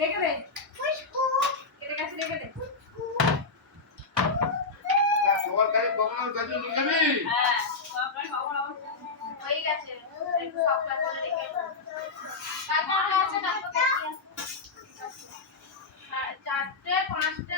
রেখে দে কেটে গেছে রেখে দে সবার কাছে কমানো কাজে নিয়ে যাবি হ্যাঁ সবার খবর হয়ে গেছে একটু সবটা করে রেখে তারপর আছে তারপর দেখি 4টে 5